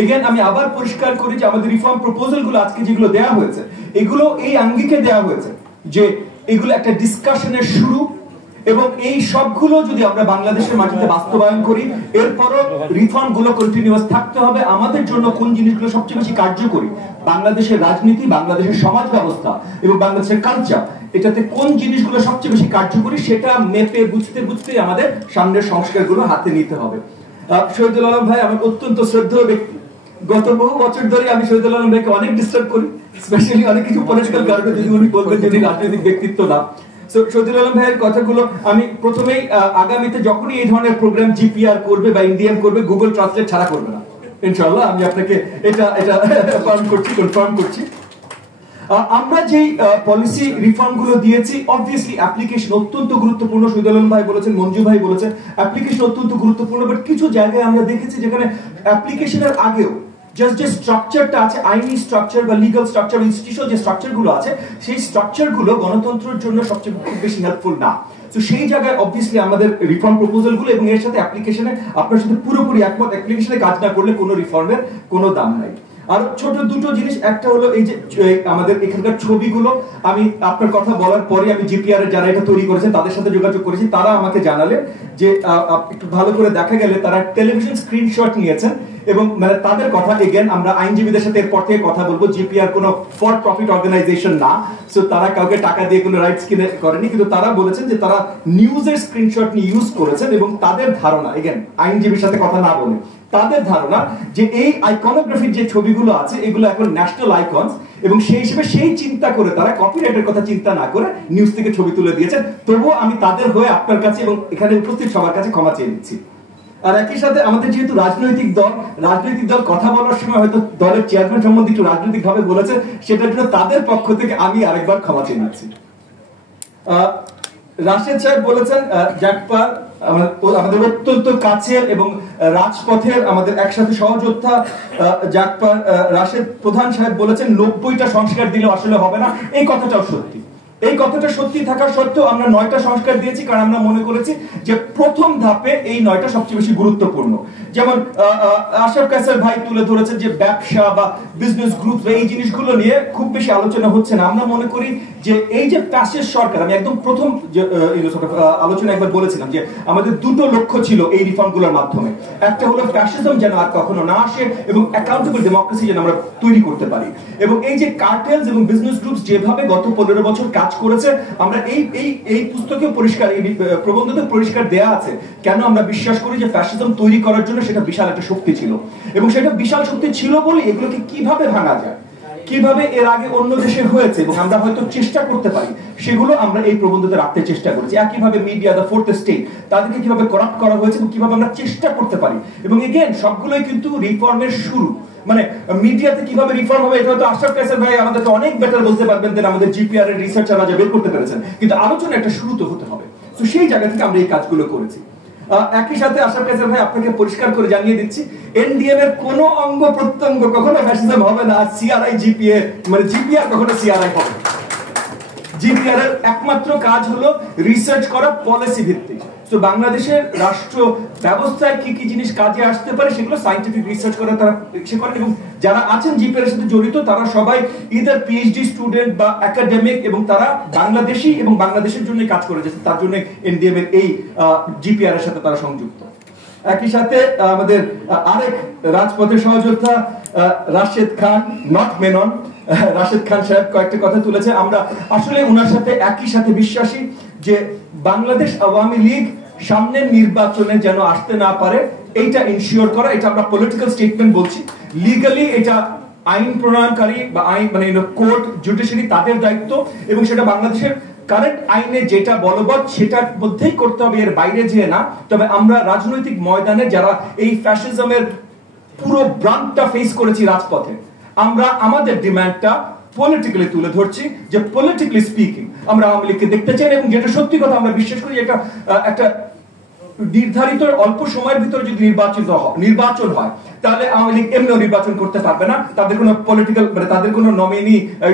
Again আমি আবার পরিষ্কার করি যে আমাদের রিফর্ম প্রপোজাল গুলো আজকে যেগুলো দেওয়া হয়েছে এগুলো এই আঙ্গিকে দেওয়া হয়েছে যে এগুলো একটা ডিসকাশনের শুরু, এবং এই সবগুলো যদি আমরা বাংলাদেশের মাটিতে বাস্তবায়ন করি এরপরও রিফর্ম গুলো কন্টিনিউয়াস থাকতে হবে। আমাদের জন্য কোন জিনিসগুলো সবচেয়ে বেশি কার্যকরী, বাংলাদেশের রাজনীতি, বাংলাদেশের সমাজ ব্যবস্থা এবং বাংলাদেশের কালচার, এটাতে কোন জিনিসগুলো সবচেয়ে বেশি কার্যকরী সেটা মেপে বুঝতে বুঝতে আমাদের সামনের সংস্কারগুলো হাতে নিতে হবে। শহীদুল আলম ভাই আমার অত্যন্ত শ্রদ্ধেয় ব্যক্তি। গত বহু বছর ধরে আমি শহীদুল আলম ভাইকে অনেক ডিস্টার্ব করি, স্পেশালি অনেক কিছু পলিটিক্যাল কারণে, যদি উনি বলবেন যে রাজনৈতিক ব্যক্তিত্ব না। শহীদুল আলম ভাইয়ের কথাগুলো আমি প্রথমেই আগামীতে যখনই এই ধরনের প্রোগ্রাম জিপিআর করবে বা ইন্ডিয়াম করবে গুগল ট্রান্সলেট ছাড়া করবে না ইনশাআল্লাহ, আমি আপনাকে এটা কনফার্ম করছি। আমরা যে পলিসি রিফর্ম গুলো দিয়েছি অবভিয়াসলি অ্যাপ্লিকেশন অত্যন্ত গুরুত্বপূর্ণ, শহীদুল আলম ভাই বলেছেন, মঞ্জু ভাই বলেছেন অ্যাপ্লিকেশন অত্যন্ত গুরুত্বপূর্ণ, বাট কিছু জায়গায় আমরা দেখেছি যেখানে অ্যাপ্লিকেশনের আগেও জাস্ট যে স্ট্রাকচারটা আছে, আইনি স্ট্রাকচার বা লিগাল স্ট্রাকচার, ইনস্টিটিউশনাল যে স্ট্রাকচার গুলো আছে, সেই স্ট্রাকচার গুলো গণতন্ত্রের জন্য সবচেয়ে খুব বেশি হেল্পফুল না। তো সেই জায়গায় অবভিয়াসলি আমাদের রিফর্ম প্রপোজাল গুলো এবং এর সাথে অ্যাপ্লিকেশনে আপনার সাথে পুরোপুরি একমত, অ্যাপ্লিকেশনে কাজ না করলে কোনো রিফর্মের কোনো দাম নাই। আর ছোট দুটো জিনিস, একটা হলো এই যে আমাদের এখানকার ছবিগুলো, আমি আপনার কথা বলার পরে আমি জিপিআর এর যারা এটা তৈরি করেছেন তাদের সাথে যোগাযোগ করেছি, তারা আমাকে জানালে যে একটু ভালো করে দেখা গেলে তারা টেলিভিশন স্ক্রিনশট নিয়েছেন এবং মানে তাদের কথা, এগেন আমরা আইনজীবীদের সাথে এরপর থেকে কথা বলবো, জিপিআর কোনো ফর প্রফিট অর্গানাইজেশন না, সো তারা কাউকে টাকা দিয়ে কোনো রাইটস কিনে করেনি, কিন্তু তারা বলেছেন যে তারা নিউজের স্ক্রিনশট নিয়ে ইউজ করেছেন এবং তাদের ধারণা, এগেন আইনজীবীর সাথে কথা না বলে তাদের ধারণা যে এই আইকনোগ্রাফির যে ছবিগুলো আছে এগুলো এখন ন্যাশনাল আইকনস, এবং সেই হিসেবে সেই চিন্তা করে তারা কপিরাইটের কথা চিন্তা না করে নিউজ থেকে ছবি তুলে দিয়েছেন। তবুও আমি তাদের হয়ে আপনার কাছে এবং এখানে উপস্থিত সবার কাছে ক্ষমা চেয়ে নিচ্ছি। আর একই সাথে আমাদের যেহেতু রাজনৈতিক দল কথা বলার সময় হয়তো দলের চেয়ারম্যান সম্বন্ধে একটু রাজনৈতিক ভাবে বলেছে, সেটার জন্য তাদের পক্ষ থেকে আমি আরেকবার ক্ষমা চেয়ে নিচ্ছি। রাশেদ সাহেব বলেছেন জাকপা আমাদের অত্যন্ত কাছের এবং রাজপথের আমাদের একসাথে সহযোদ্ধা জাকপা রাশেদ প্রধান সাহেব বলেছেন 90টা সংস্কার দিলে আসলে হবে না, এই কথাটাও সত্যি। এই কথাটা সত্যি থাকা সত্ত্বেও আমরা 9টা সংস্কার দিয়েছি, কারণ আমরা মনে করেছি যে প্রথম ধাপে এই 9টা সবচেয়ে বেশি গুরুত্বপূর্ণ। যেমন আশরাফ কায়সার ভাই তুলে ধরেছেন যে ব্যবসা বা বিজনেস গ্রুপ এই জিনিসগুলো নিয়ে খুব বেশি আলোচনা হচ্ছে না। আমরা মনে করি যে এই যে ফ্যাসিস্ট সরকার, আমি একদম প্রথম আলোচনা একবার বলেছিলাম যে আমাদের দুটো লক্ষ্য ছিল এই রিফর্মগুলোর মাধ্যমে, একটা হলো ফ্যাসিজম যেন আর কখনো না আসে এবং অ্যাকাউন্টেবল ডেমোক্রেসি যেন আমরা তৈরি করতে পারি। এবং এই যে কার্টেলস এবং বিজনেস গ্রুপস যেভাবে গত 15 বছর কাজ করেছে, আমরা এই পুস্তকেও পরিষ্কার, এই প্রবন্ধতে পরিষ্কার দেয়া আছে কেন আমরা বিশ্বাস করি যে ফ্যাসিজম তৈরি করার জন্য সেটা বিশাল একটা শক্তি ছিল, এবং সেটা বিশাল শক্তি ছিল বলে এগুলোকে কিভাবে ভাঙা যায়, কিভাবে এর আগে অন্য দেশে হয়েছে এবং আমরা হয়তো চেষ্টা করতে পারি, সেগুলো আমরা এই প্রবন্ধতে রাখতে চেষ্টা করেছি। একইভাবে মিডিয়া, দ্য ফোর্থ স্টেট, তাদেরকে কিভাবে করাপ্ট করা হয়েছে এবং কিভাবে আমরা চেষ্টা করতে পারি। এবং এগেন সবগুলোই কিন্তু রিফর্মের শুরু, মানে মিডিয়াতে কিভাবে রিফর্ম হবে এটা হয়তো আশরাফ কায়সার ভাই আমাদেরকে অনেক বেটার বলতে পারবেন দেন আমাদের জিপিআর এর রিসার্চাররা যা বের করতে পেরেছেন, কিন্তু আলোচনা একটা শুরু তো হতে হবে। তো সেই জায়গা থেকে আমরা এই কাজগুলো করেছি। একই সাথে আশরাফ কায়সার ভাই আপনাকে পরিষ্কার করে জানিয়ে দিচ্ছি, এনডিএম এর কোন অঙ্গ প্রত্যঙ্গ কখনো ফ্যাসিজম হবে না, আর সিআরআই জিপিএ মানে জিপিআর কখনো সিআরআই হবে। জিপিআর এর একমাত্র কাজ হলো রিসার্চ করা পলিসি ভিত্তিক। তো বাংলাদেশের রাষ্ট্র ব্যবস্থায় কি কি জিনিস কাজে আসতে পারে সেগুলো সায়েন্টিফিক রিসার্চ করে তারা সে করেন, এবং যারা আছেন জিপিআর এর সাথে জড়িত তারা সবাই ইদার পিএইচডি স্টুডেন্ট বা একাডেমিক, এবং তারা বাংলাদেশি এবং বাংলাদেশের জন্য কাজ করে যাচ্ছে, তার জন্য এনডিএম এর এই জিপিআর এর সাথে তারা সংযুক্ত। একই সাথে আমাদের আরেক রাজপথের সহযোদ্ধা রাশেদ খান, নট মেনন, রাশেদ খান সাহেব কয়েকটা কথা তুলেছে। আমরা আসলে ওনার সাথে একই সাথে বিশ্বাসী যে বাংলাদেশ আওয়ামী লীগ সামনের নির্বাচনে যেন আসতে না পারে এইটা ইনশিওর করা, এটা আমরা পলিটিক্যাল স্টেটমেন্ট বলছি। লিগালি এটা আইন প্রণয়নকারী বা আইন মানে কোর্ট, জুডিশিয়ারি তাদের দায়িত্ব, এবং সেটা বাংলাদেশের কারেন্ট আইনে যেটা বলবৎ সেটার মধ্যেই করতে হবে, এর বাইরে যেয়ে না। তবে আমরা রাজনৈতিক ময়দানে যারা এই ফ্যাসিজমের পুরো ব্রান্ডটা ফেস করেছি রাজপথে, আমরা আমাদের ডিমান্ডটা পলিটিক্যালি তুলে ধরছি যে পলিটিক্যালি স্পিকিং আমরা আওয়ামী লীগকে দেখতে চাই, এবং যেটা সত্যি কথা আমরা বিশ্বাস করি এটা একটা নির্ধারিত অল্প সময়ের ভিতরে যদি নির্বাচন হয় তাহলে আওয়ামী লীগ এমনিও নির্বাচন করতে পারবে না, তাদের কোনো পলিটিক্যাল মানে তাদের কোনো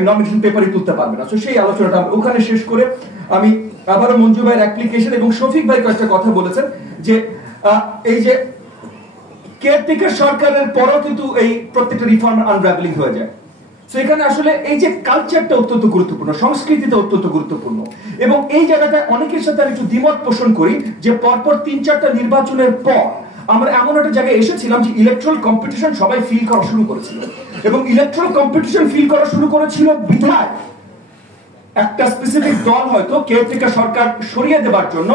নমিনেশন পেপারই তুলতে পারবে না। তো সেই আলোচনাটা আমরা ওখানে শেষ করে আমি আবারও মঞ্জু ভাইয়ের অ্যাপ্লিকেশন এবং শফিক ভাই কয়েকটা কথা বলেছেন যে এই যে কেয়ারটেকার সরকারের পরও কিন্তু এই প্রত্যেকটা রিফর্ম আনরাভেলিং হয়ে যায়। তো এখানে আসলে এই যে কালচারটা অত্যন্ত গুরুত্বপূর্ণ, সংস্কৃতিটা অত্যন্ত গুরুত্বপূর্ণ, এবং এই জায়গাটায় অনেকের সাথে আমি একটু দ্বিমত পোষণ করি যে পরপর 3-4টা নির্বাচনের পর আমরা এমন একটা জায়গায় এসেছিলাম যে ইলেকট্রাল কম্পিটিশন সবাই ফিল করা শুরু করেছিল, এবং ইলেকট্রাল কম্পিটিশন ফিল করা শুরু করেছিল বিধায় একটা স্পেসিফিক দল হয়তো কেয়ারটেকার সরকার সরিয়ে দেবার জন্য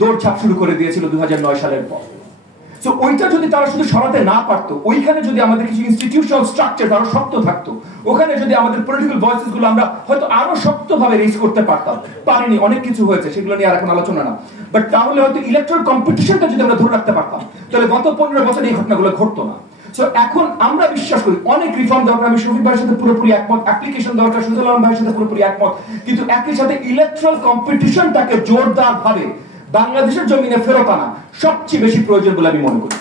দৌড়ঝাঁপ শুরু করে দিয়েছিল 2009 সালের পর। তো ওইটা যদি তারা শুধু সরাতে না পারতো, ওইখানে যদি আমাদের কিছু ইনস্টিটিউশনাল স্ট্রাকচার আরো শক্ত থাকতো, ওখানে যদি আমাদের পলিটিক্যাল ভয়েসেস গুলো আমরা হয়তো আরো শক্তভাবে রেজ করতে পারতাম, পারিনি, অনেক কিছু হয়েছে, সেগুলো নিয়ে আর এখন আলোচনা না, বাট তাহলে হয়তো ইলেকট্রাল কম্পিটিশনটা যদি আমরা ধরে রাখতে পারতাম, তাহলে গত 15 বছর এই ঘটনাগুলো ঘটতো না। সো এখন আমরা বিশ্বাস করি অনেক রিফর্ম দরকার, আমি শফিক ভাইয়ের সাথে পুরোপুরি একমত, অ্যাপ্লিকেশন দরকার, সুজল আলম ভাইয়ের সাথে পুরোপুরি একমত, কিন্তু একই সাথে ইলেকট্রাল কম্পিটিশনটাকে জোরদার ভাবে বাংলাদেশের জমিনে ফেরত আনা সবচেয়ে বেশি প্রয়োজন বলে আমি মনে করি।